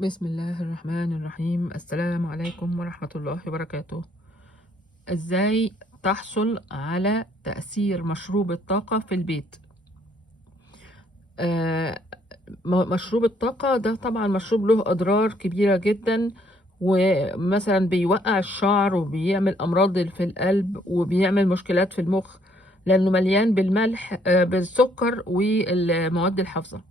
بسم الله الرحمن الرحيم. السلام عليكم ورحمة الله وبركاته. ازاي تحصل على تأثير مشروب الطاقة في البيت؟ آه مشروب الطاقة ده طبعا مشروب له أضرار كبيرة جدا، ومثلا بيوقع الشعر وبيعمل أمراض في القلب وبيعمل مشكلات في المخ، لأنه مليان بالملح بالسكر والمواد الحافظة.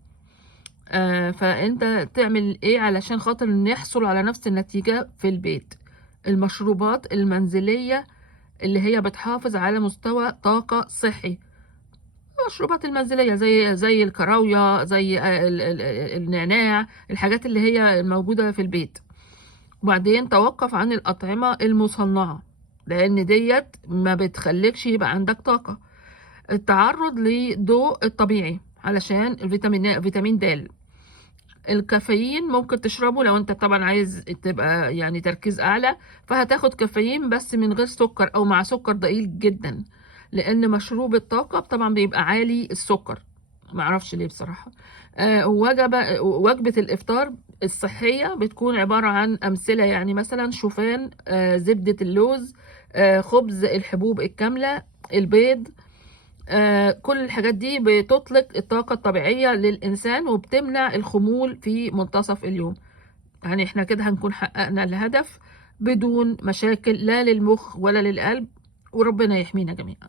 فانت تعمل ايه علشان خاطر نحصل على نفس النتيجة في البيت؟ المشروبات المنزلية اللي هي بتحافظ على مستوى طاقة صحي. المشروبات المنزلية زي الكراوية، زي النعناع، الحاجات اللي هي موجودة في البيت. وبعدين توقف عن الأطعمة المصنعة، لأن ديت ما بتخليكش يبقى عندك طاقة. التعرض لضوء الطبيعي علشان فيتامين د. الكافيين ممكن تشربه لو انت طبعا عايز تبقى يعني تركيز اعلى، فهتاخد كافيين بس من غير سكر او مع سكر ضئيل جدا، لان مشروب الطاقة طبعا بيبقى عالي السكر. معرفش ليه بصراحة. وجبة الافطار الصحية بتكون عبارة عن امثلة، يعني مثلا شوفان، زبدة اللوز، خبز الحبوب الكاملة، البيض. كل الحاجات دي بتطلق الطاقة الطبيعية للإنسان وبتمنع الخمول في منتصف اليوم. يعني احنا كده هنكون حققنا الهدف بدون مشاكل لا للمخ ولا للقلب، وربنا يحمينا جميعا.